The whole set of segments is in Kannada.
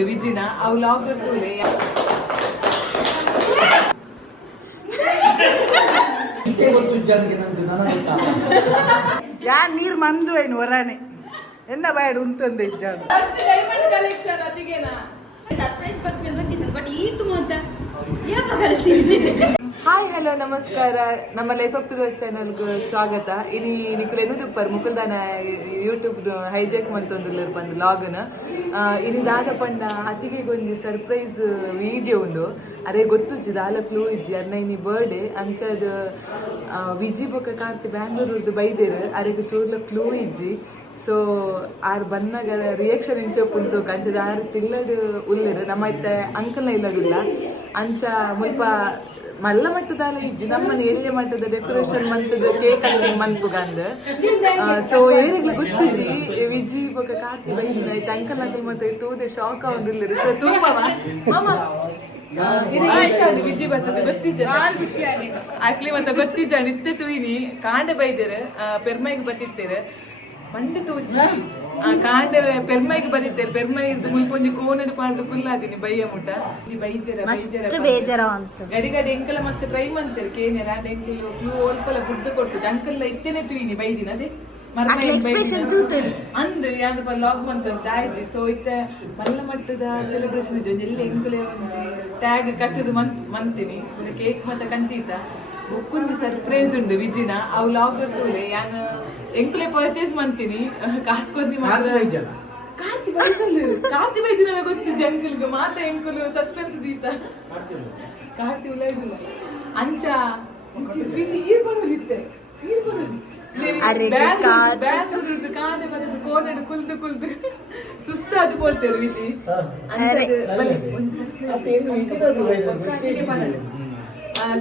ಉಂಡು ವಿಜಿನ ಅವು ಲಾಗರ್ ತೂಲೆ ಯಾನ್ ನೀರ್ ಮಂದು ಏನು ಹೊರಾನೆ ಎನ್ನ ಬಾಯಡ್ ಉಂತೊಂದು ಇಜ್ಜಾಡು ಡೈಮಂಡ್ ಕಲೆಕ್ಷನ್ ಅತಿಗೆನಾ ಸರ್ಪ್ರೈಸ್ ಕೊಟ್ಟಿದ್ದು ಬಟ್ ಈತು ಮಾತ್ರ ಯಾಕೆ ಕಳಿಸ್ತೀನಿ. ಹಾಯ್ ಹಲೋ ನಮಸ್ಕಾರ ನಮ್ಮ ಲೈಫ್ ಆಫ್ ಟುಡೇಸ್ ಚಾನಲ್ಗೆ ಸ್ವಾಗತ. ಇನಿ ನಿಖಿಲ್ ಎನ್ನುದುಪ್ಪರ್ ಮುಕುಲ್ದಾನ ಯೂಟ್ಯೂಬ್ ಹೈಜಾಕ್ ಮಂತೊಂದುಲ್ಲೆರ್ ಬಂದು ಲಾಗ್ನ ಇನಿ ದಾದ ಪಂಡ ಅತಿಗೆ ಒಂಜಿ ಸರ್ಪ್ರೈಸ್ ವಿಡಿಯೋ ಉಂಡು ಅರೆ ಗೊತ್ತುಜ್ಜಿ ದಾಲ ಕ್ಲೂ ಇಜ್ಜಿ ಅನ್ನ ಇನಿ ಬರ್ಡೇ ಅಂಚದ ವಿಜಿ ಬೊಕ್ಕ ಕಾರ್ತಿ ಬ್ಯಾಂಗ್ಳೂರ್ದು ಬೈದೇರು ಅರೆಗೆ ಚೂರ್ಲ ಕ್ಲೂ ಇಜ್ಜಿ. ಸೊ ಆರು ಬನ್ನಾಗ ರಿಯಾಕ್ಷನ್ ಇಂಚಪ್ಪುಂಟು ಅಂಚದ ಆರು ತಿಲ್ಲದು ಉಲ್ಲೇರು ನಮ್ಮ ಇತ್ತೆ ಅಂಕಲ್ನ ಇಲ್ಲದಿಲ್ಲ ಅಂಚ ಮುಲ್ಪ ಮಲ್ಲ ಮಟ್ಟದಾಲ ಇಜ್ಜಿ ನಮ್ಮನೆ ಎಲ್ಲಿ ಮಟ್ಟದ ಡೆಕೋರೇಷನ್ ಮಂತದ ಕೇಕ್ ಅಲ್ಲಿ ಮನ್ಪುಗಂದು. ಸೊ ಏನಿಗ್ಲಿ ಗೊತ್ತಿಜ್ಜಿ ವಿಜಿ ಬೊಕ್ಕ ಕಾರ್ತಿ ಬೈದಿನ ಐತೆ ಅಂಕಲ್ ಅಂಕಲ್ ಮತ್ತೆ ತೂದೆ ಶಾಕ್ ಆಗುದಿಲ್ಲ. ಸೊ ತೂಪವ ಮಾಮ ವಿಜಿ ಬರ್ತದೆ ಗೊತ್ತಿಜ್ಜ ಆಕ್ಲಿ ಮತ್ತೆ ಗೊತ್ತಿಜ್ಜ ನಿತ್ಯ ತೂಯಿನಿ ಕಾಂಡೆ ಬೈದೇರು ಪೆರ್ಮೈಗೆ ಬತ್ತಿತ್ತೇರು ಮಂಡೆ ತೂಜಿ ಕಾಂಡೆ ಪೆರ್ಮೈಗೆ ಬದಿತ್ತೇರು ಪೆರ್ಮೈ ಇರ್ದು ಮುಲ್ಪೊಂಜಿ ಕೋನಡು ಪಾಡ್ದು ಕುಲ್ಲಾದಿನಿ ಬೈಯ ಮುಟ ಗಡಿ ಗಡಿ ಎಂಕಲ ಮಸ್ತ್ ಟ್ರೈ ಮಾಡ್ತೇರು ಕೇನೇರ ಎಂಕಲ್ ಕ್ಯೂ ಓಲ್ಪಲ ಬುಡ್ದು ಕೊಡ್ತದೆ ಅಂಕಲ್ ಇತ್ತೇನೆ ತೂಯಿನಿ ಬೈದಿನ ಅದೇ ಅಂದ್ ಯಾರು ಲಾಗ್ ಮಂತಂತ ಆಯ್ತು. ಸೊ ಇತ್ತ ಮಲ್ಲ ಮಟ್ಟದ ಸೆಲೆಬ್ರೇಷನ್ ಇದ್ದು ಎಲ್ಲ ಎಂಕುಲೆ ಒಂಜಿ ಟ್ಯಾಗ್ ಕಟ್ಟದು ಮಂತೀನಿ ಕೇಕ್ ಮತ್ತೆ ಕಂತೀತ ಒಕ್ಕೊಂದು ಸರ್ಪ್ರೈಸ್ ಉಂಡು ವಿಜಿನ ಅವು ಲಾಗ್ ಇರ್ತೂಲೆ ಯಾನು ಎಂಕುಲೆ ಪರ್ಚೇಸ್ ಮಾಡ್ತೀನಿ ಕಾಸ್ಕೊಂಡಿ ಮಾತ್ರ ಕಾರ್ತಿ ಬೈದಿನ ಗೊತ್ತಿದ್ದೆ ಅಂಕಲ್ಗೆ ಮಾತ ಎಂಕುಲು ಸಸ್ಪೆನ್ಸ್ ದೀತ ಕಾರ್ತಿ ಉಳಿದಿಲ್ಲ ಅಂಚ ನೀರ್ ಬರೋದಿತ್ತೆ ನೀರ್ ಬರೋದು ಬ್ಯಾಂಗ್ಳೂರ್ದು ಕಾಣೆ ಬರೋದು ಕೋನಡು ಕುಲ್ದು ಕುಲ್ದು ಸುಸ್ತಾದು ಬೋಲ್ತೇರು ವಿಜಿ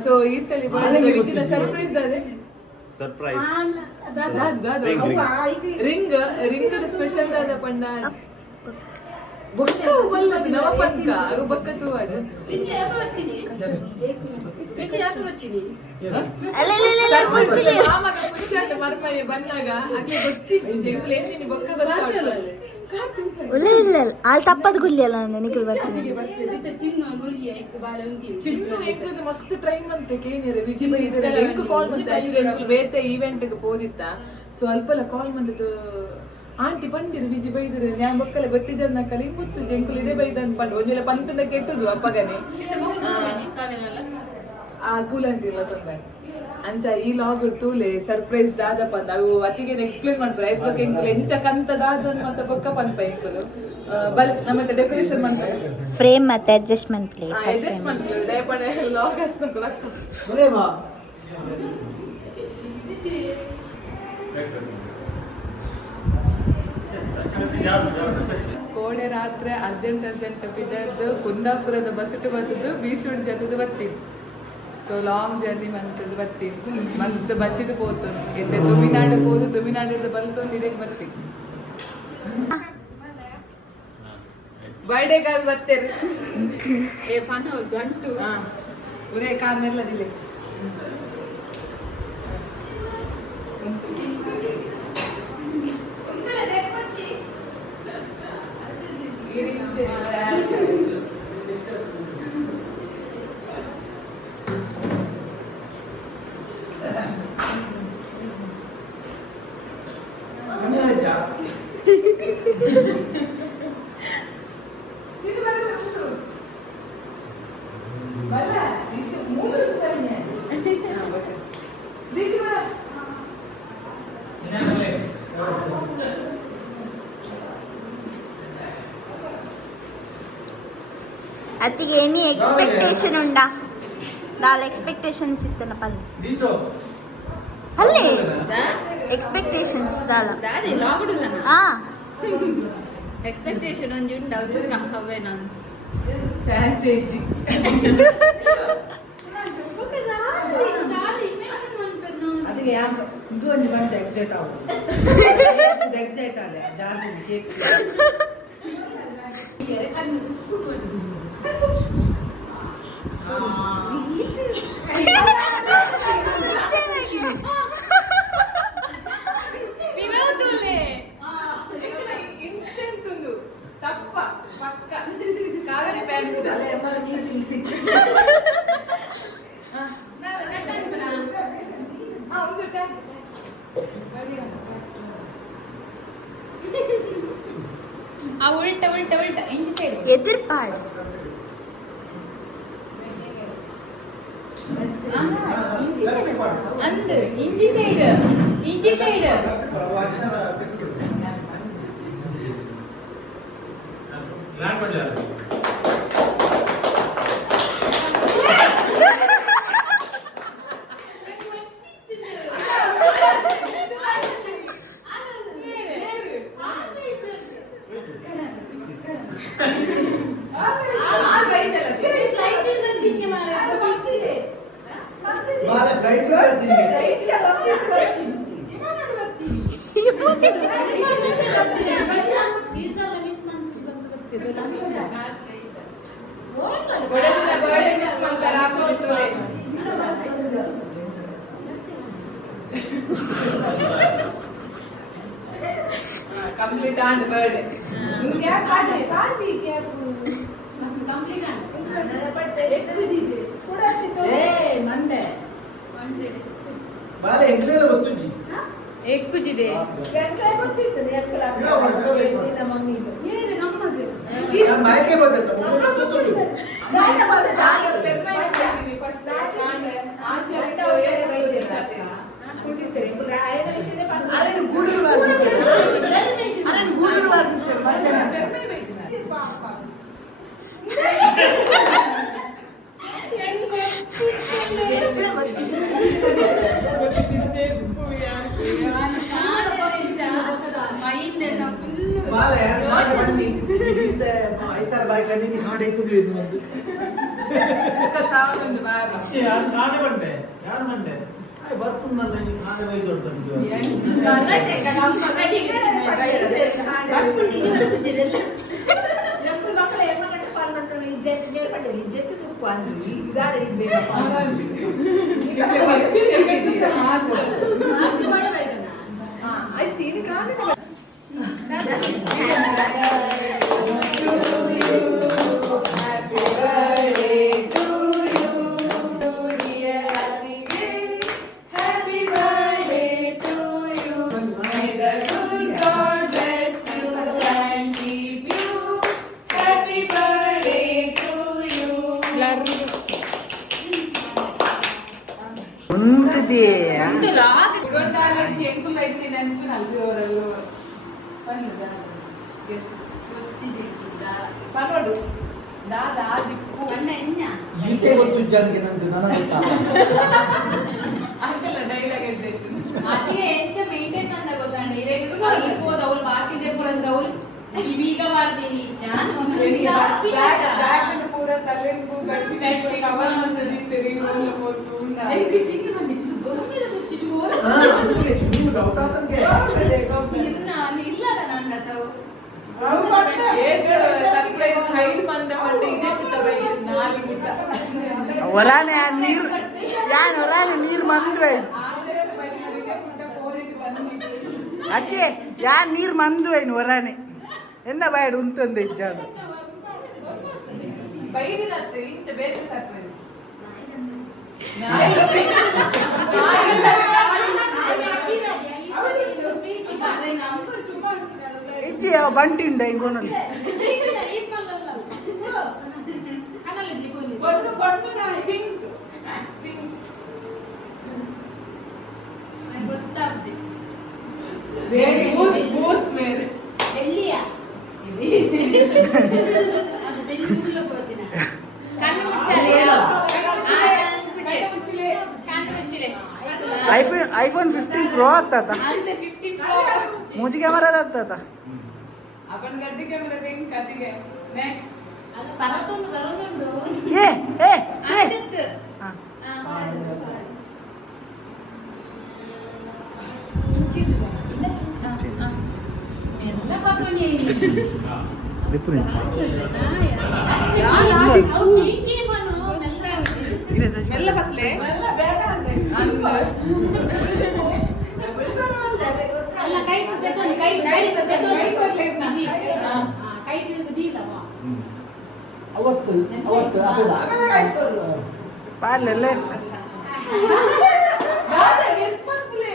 ಸೊ ಈ ಸಲ ವಿಜಿನ ಸರ್ಪ್ರೈಸ್ ಅದೇ ರಿಂಗ್ ರಿಂಗ್ ಸ್ಪೆಷಲ್ ದಾದ ಪಂಡ ಬೊಕ್ಕ ಬಲ್ಲದು ನವ ಪಂಕ ಅವು ಬೊಕ್ಕ ತೂವಾಡು ಮಾಮಗ ಖುಷಿಯಾದ ಮರ್ಮಯ್ಯ ಬಂದಾಗ ಆಕೆ ಗೊತ್ತಿದ್ದೆ ಏನೇನು ಬೊಕ್ಕ ಬರ್ತಾಳೆ ತಪ್ಪದ ಗುಲ್ಲಿ ಅಲ್ಲ ನಿಖಿಲ್ ಬರ್ತೀನಿ ಚಿನ್ನು ಎಂಕುದು ಮಸ್ತ್ ಟ್ರೈ ಮಂತೆ ಕೇನೇರೆ ವಿಜಿ ಬೈದರೆ ಎಂಕು ಕಾಲ್ ಮಂತೆ ಆಕ್ಚುಲಿ ಎಂಕುಲು ಬೇತೆ ಈವೆಂಟ್ ಗೆ ಹೋದಿತ್ತ. ಸೊ ಅಲ್ಪಲ ಕಾಲ್ ಮಂತದು ಆಂಟಿ ಪಂಡಿರು ವಿಜಿ ಬೈದರೆ ನ್ಯಾ ಬೊಕ್ಕಲೆ ಗೊತ್ತಿದ್ದ ನಕ್ಕಲಿ ಗೊತ್ತು ಎಂಕುಲು ಇದೇ ಬೈದ ಅನ್ಪಂಡು ಒಂಜೆಲ್ಲ ಪಂತದ ಕೆಟ್ಟದು ಅಪ್ಪಗನೆ ಆ ಕೂಲಂಟಿ ಇಲ್ಲ ತೊಂದರೆ ಅಂಚ ಈ ಲಾಗ್ ತೂಲೆ ಸರ್ಪ್ರೈಸ್ ದಾದಪ್ಪ ನಾವು ಅತಿಗೆ ಎಕ್ಸ್ಪ್ಲೇನ್ ಮಾಡ್ತಾರೆ ಐದ್ ಬಗ್ಗೆ ಎಂಕುಲು ಎಂಚ ಕಂತದಾದ ಮತ್ತೆ ಬೊಕ್ಕ ಪನ್ಪ ಎಂಕುಲು ಬಲ್ ನಮ್ಮತ್ತೆ ಡೆಕೋರೇಷನ್ ಮಾಡ್ತಾರೆ ಫ್ರೇಮ್ ಮತ್ತೆ ಅಡ್ಜಸ್ಟ್ಮೆಂಟ್ ಪ್ಲೇಟ್ ಅಡ್ಜಸ್ಟ್ಮೆಂಟ್ ದಯಪಡೆ ಲಾಗ್ ಹಾಕ್ಬೇಕು ಕೋಡೆ ರಾತ್ರಿ ಅರ್ಜೆಂಟ್ ಬಿದ್ದದ್ದು ಕುಂದಾಪುರದ ಬಸ್ಸು ಬರ್ತದ್ದು ಬೀಸೂಡ್ ಜತದು ಬರ್ತೀನಿ. ಸೊ ಲಾಂಗ್ ಜರ್ನಿ ಮಂತದ್ದು ಬರ್ತೀನಿ ಮಸ್ತ್ ಬಚ್ಚಿದು ಪೋತು ಎತ್ತೆ ತುಮಿನಾಡು ಪೋದು ತುಮಿನಾಡು ಬಲ್ತೊಂದು ಇಡೀ ಬರ್ತೀನಿ ಬರ್ಡೇ ಕಾಲ್ ಬರ್ತೇನೆ ಗಂಟು ಉರೇ ಕಾರ್ ಮೆಲ್ಲದಿಲ್ಲ ಅತ್ತಿಗೆ ಎನಿ ಎಕ್ಸ್ಪೆಕ್ಟೇಷನ್ ಉಂಡಾ ದಾಲ್ ಎಕ್ಸ್ಪೆಕ್ಟೇಷನ್ಸ್ ಇತ್ತನ ಪಲ್ಲೆ ಅಲ್ಲೇ ಎಕ್ಸ್ಪೆಕ್ಟೇಷನ್ಸ್ ದಾಲ ಹಾ ಎಕ್ಸ್ಪೆಕ್ಟೇಷನ್ ಒಂಜಿ ಉಂಡು ಅವ್ರು ಕಹವೆ ನಾನು ಚಾನ್ಸ್ ಏಜಿ ಅದಕ್ಕೆ ಯಾಕೆ ಇದು ಒಂದು ಬಂದು ಎಕ್ಸೈಟ್ ಆಗ ಎಕ್ಸೈಟ್ ಆಗ ಜಾರ್ಜಿ ಕೇಕ್ ಇನ್ಸ್ಟೆಂಟ್ ಒಂದು ತಪ್ಪ ಪಕ್ಕ ಆ ಉಲ್ಟ ಉಲ್ಟ ಉಲ್ಟ ಇಂಚಿ ಸೈಡ್ ಎದುರ್ಪಾಡು ಅಂದ್ ಇಂಚಿ ಸೈಡ್ ಇಂಚಿ side complete on birthday cap Padi Padi cap complete Monday ఎక్కుజిదే mind ಎಲ್ಲ ಫುಲ್ ಐತಾರ ಬಾಯಿ ಕಣ್ಣಿಗೆ ಕಾಂಡ ಐತದ್ವಿ ಇದು ಒಂದು ಸಾವೊಂದು ಬಾರಿ ಕಾಣೆ ಬಂಡೆ ಯಾರು ಮಂಡೆ ಬರ್ಪುಂದಲ್ಲ ಕಾಣೆ ಬೈದು ಆಯ್ತು ಇದು ಕಾಣೆ ಪರೋಡು ದಾದಾ ದಿಕ್ಕು ಈತೆ ಗೊತ್ತು ಜನಕ್ಕೆ ನಂಗೆ ನನ್ನ ಅದೆಲ್ಲ ಡೈಲಾಗ್ ಇರ್ಬೇಕು ಅದೇ ಎಂಚ ಮೇಂಟೈನ್ ಅಂತ ಗೊತ್ತಾಂಡ ಇರ್ಬೋದು ಅವ್ಳು ಬಾಕಿ ಅಂದ್ರೆ ಅವಳು ಇವೀಗ ಮಾಡ್ತೀನಿ ನಾನು ಬ್ಯಾಗ್ ಪೂರ ತಲೆಂಗು ಬೆಡ್ಶೀಟ್ ಕವರ್ ಮಾಡ್ತದೆ ಚಿಕ್ಕ ಬಂದಿತ್ತು ಗೊಮ್ಮಿದ ಬೆಡ್ಶೀಟ್ ಡೌಟ್ ಆತಂಗೆ ಇಲ್ಲದ ನನ್ನ ಹತ್ರ ಸರ್ಪ್ರೈಸ್ ಹೈಡ್ ಬಂದ ಮತ್ತೆ ಇದೇ ಬಿಟ್ಟ ಬೈದು ನಾಲಿ ಬಿಟ್ಟ ಹೊರಾನೆ ನೀರು ಯಾನ್ ಹೊರಾನೆ ನೀರು ಮಂದುವೆ ಅಚ್ಚೆ ಯಾನ್ ನೀರು ಮಂದುವೇನು ಹೊರಾನೆ ಎನ್ನ ಬಾಯಡ್ ಉಂತೊಂದು ಇದ್ದಾನು ಬೈದಿರತ್ತೆ ಇಂಚ ಬೇರೆ ಸರ್ಪ್ರೈಸ್ ಇಜ್ಜಿ ಬಂಟಿ ಉಂಡ ಇಂಗೋನಲ್ಲಿ ಗೊತ್ತಾಗ್ತದೆ ಎಲ್ಲಿಯಾ ಅದು ಬೆಂಗಳೂರಿలో పోతున్నా కళ్ళు ముచ్చాలి కళ్ళు ముచ్చిలే ಐಫೋನ್ 15 ಪ್ರೋ ಆಗ್ತದ అంటే 15 ప్రో ಮೂಜಿ ಕ್ಯಾಮರಾ ಆಗ್ತದ ಅವನ್ ಗಡ್ಡಿ ಕ್ಯಾಮೆರಾ ಹೆಂಗ್ ಕತಿಗೆ ನೆಕ್ಸ್ಟ್ ಅದು ಪರತೊಂದು ಬರೋದುಂಡು ಏ ಏ ಏ ಅಚ್ಚಿತ್ ಹಾ ಇಂಚಿತ್ ಎಲ್ಲ ಪತೋನಿ ಡಿಫರೆನ್ಸ್ ಮೆಲ್ಲ ಪತ್ಲೆ ಅಲ್ಲ ಕೈ ತೆತ್ತೋನಿ ಕೈ ದೀಲವಾ ಅವತ್ತು ಪಾಲೆಲ್ಲ ದಾದಾ ಗೆಸ್ಟ್ ಮಾಡ್ತಿಲ್ಲ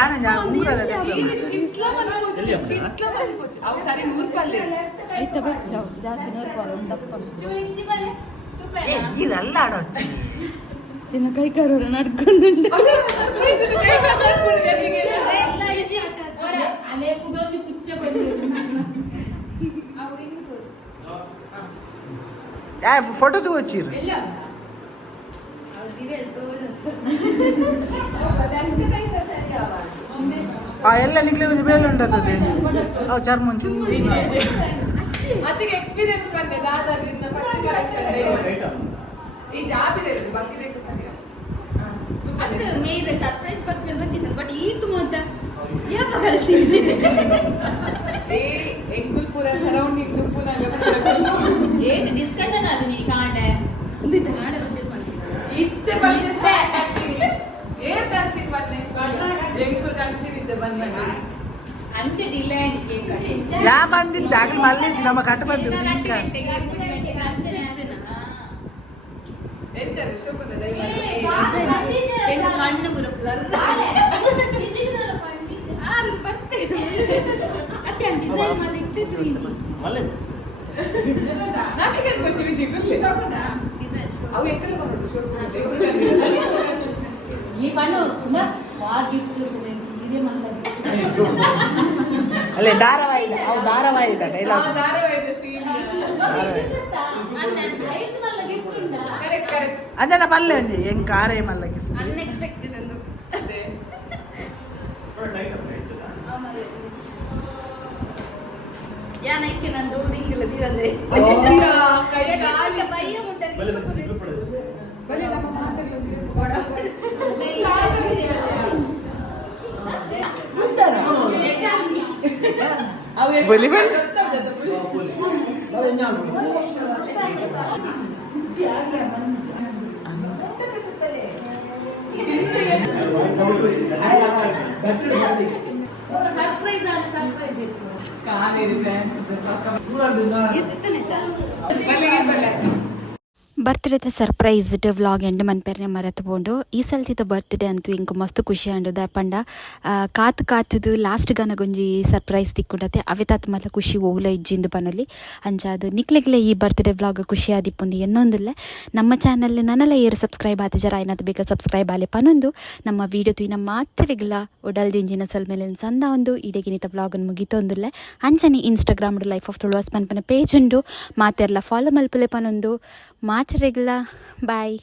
ಯಾನ ಊರದ ಈಗ ಚಿಂಟ್ಲ ಮಲ್ಪೊಚ್ಚು ಅವು ಸರಿ 100 ರೂಪಾಯಿ ಆಯ್ತ ಬರ್ಚಾವ್ ಜಾಸ್ತಿ 100 ರೂಪಾಯಿ ದಪ್ಪ ಚೂರು ಇಂಚಿ ಬಲೆ ತುಪ್ಪೇನ ಇದಲ್ಲ ಆಡೋದು ಇನ್ನ ಕೈ ಕಾರೋರು ನಡ್ಕೊಂಡುಂಡು ಎಲ್ಲ ಇಳಿಸಿ ಅವರ ಅಲೆ ಕುಡೋದು ಪುಚ್ಚ ಬಂದಿದೆ ಅವರಿಂಗು ತೋರಿಸು ಫೋಟೋ ತಗೋಚಿರು ಎಲ್ಲ ಅವ್ರಿಗೆ ಎಲ್ಲ ನಿಕ್ಲೆ ಬೇಲೆ ಉಂಟದೆ ಅವು ಚರ್ಮ ಒಂಚೂರು ಅದಕ್ಕೆ ಎಕ್ಸ್ಪೀರಿಯನ್ಸ್ ಬಂದೆ ದಾದಾದ್ರಿಂದ ಫಸ್ಟ್ ಕರೆಕ್ಷನ್ ಈ ಜಾಬಿದೆ ಬಾಕಿ ಸರಿ ಅದು ಮೇರೆ ಸರ್ಪ್ರೈಸ್ ಕೊಟ್ಟು ಗೊತ್ತಿತ್ತು ಬಟ್ ಈತು ಮಾತ ಯಾಕ ಕಳಿಸ್ತೀನಿ ಏ ಎಂಗುಲ್ಪುರ ಸರೌಂಡಿಂಗ್ ದುಪ್ಪುನಾಗ ಏನು ಡಿಸ್ಕಷನ್ ಅದು ನೀ ಕಾಂಡೆ ಇಂದಿದ್ದ ಕಾಂಡೆ ಪರ್ಚೇಸ್ ಮಾಡ್ತೀನಿ ಇತ್ತೆ ಬಂದಿದ್ದೆ ಏನ್ ತರ್ತೀನಿ ಬನ್ನೆ ಎಂಗುಲ್ ಕಂತಿದ್ದೆ ಬಂದಾಗ ಅಂಚೆ ಡಿಲೇ ಯಾ ಬಂದಿದ್ದ ಆಗಲಿ ಮಲ್ಲಿಂಚಿ ನಮ್ಮ ಕಟ್ಟು ಬಂದು ಎಂಚರು ಶೋಕದ ಕಣ್ಣು ಬರುತ್ತಲ್ಲ ಅತ್ತೆ ಡಿಸೈನ್ ಮಾತ್ರ ಇಟ್ಟಿದ್ದು ನಾಚಿಕೆ ಕೊಚ್ಚು ವಿಜಿ ಗುಲ್ಲೆ ಡಿಸೈನ್ ಅವು ಎಕ್ಕಲೆ ಮಾಡೋದು ಶೋಕ ಈ ಪಣ್ಣು ವಾಗಿಟ್ಟಿರ್ತದೆ ಹಿರಿಯ ಮಲ್ಲ ಅಲ್ಲೇ ಧಾರಾವಾಹಿದ ಅವು ಧಾರಾವಾಹಿದ ಡೈಲಾಗ್ ಧಾರಾವಾಹಿದ ಸೀನ್ ಕರೆಕ್ಟ್ ಕರೆಕ್ಟ್ ಅಂಜನ ಮಲ್ಲೆ ಒಂಜಿ ಹೆಂಗ್ ಕಾರೇ ಮಲ್ಲಗೆ ಅನ್ಎಕ್ಸ್ಪೆಕ್ಟೆಡ್ ಒಂದು ಅದೇ ಯಾನಕ್ಕೆ ನಂದು ರಿಂಗಿಲ್ಲ ದಿವಂದ್ರೆ ಕೈ ಕಾಲಿ ಬಯ್ಯ ಮುಟ್ಟರಿ ಬಲೆ ನಮ್ಮ ಮಾತಲ್ಲಿ ಬಲಿ ಬಲಿ ಸರ್ಪ್ರೈಸ್ ಸರ್ಪ್ರೈಸ್ ಕಾವೇರಿ ಫ್ಯಾನ್ಸ್ ಪಕ್ಕ ಬರ್ತ್ಡೇದ ಸರ್ಪ್ರೈಸ್ಡ್ ವ್ಲಾಗ್ ಎಂಡ್ ಮನ್ಪೆರ್ನೆ ಮರೆತುಕೊಂಡು ಈ ಸಲ್ತಿದ ಬರ್ತ್ಡೇ ಅಂತೂ ಇಂಕ ಮಸ್ತ್ ಖುಷಿ ಅಂಡು ದಾಪಂಡ ಕಾತುದು ಲಾಸ್ಟ್ ಗನಗೊಂಜಿ ಸರ್ಪ್ರೈಸ್ ತಿಕ್ಕೊಂಡತೆ ಅವೆ ತಾತ ಮಲ್ಲ ಖುಷಿ ಓಲ ಇಜ್ಜಿಂದು ಪನೊಲಿ ಅಂಚಾದು ನಿಕ್ಲೆಗ್ಲೆ ಈ ಬರ್ತ್ಡೇ ವ್ಲಾಗ್ ಖುಷಿ ಆದಿಪ್ಪುಂದು ಎನ್ನೊಂದುಲ್ಲೆ ನಮ್ಮ ಚಾನಲ್ ನನಲ ಏರು ಸಬ್ಸ್ಕ್ರೈಬ್ ಆದ ಜರ ಆಯ್ನದು ಬೇಗ ಸಬ್ಸ್ಕ್ರೈಬ್ ಆಲೆ ಪನೊಂದು ನಮ್ಮ ವೀಡಿಯೋ ತುಯಿನ ಮಾತ್ರೆಗ್ಲ ಒಡಲ್ ದಿಂಜಿನ ಸಲ್ ಮೇಲೆ ಸಂದ ಒಂದು ಇಡೆಗಿನಿತ ವ್ಲಾಗನ್ನು ಮುಗಿತೊಂದುಲ್ಲೆ ಅಂಚನೆ ಇನ್ಸ್ಟಾಗ್ರಾಮ್ ಲೈಫ್ ಆಫ್ ತುಳುವಾಸ್ ಪನ್ಪನ ಪೇಜ್ ಉಂಡು ಮಾತೆರ್ಲ ಫಾಲೋ ಮಲ್ಪಲೆ ಪನೊಂದು ಮಾತ್ರೆಗ್ಲ ಬಾಯ್.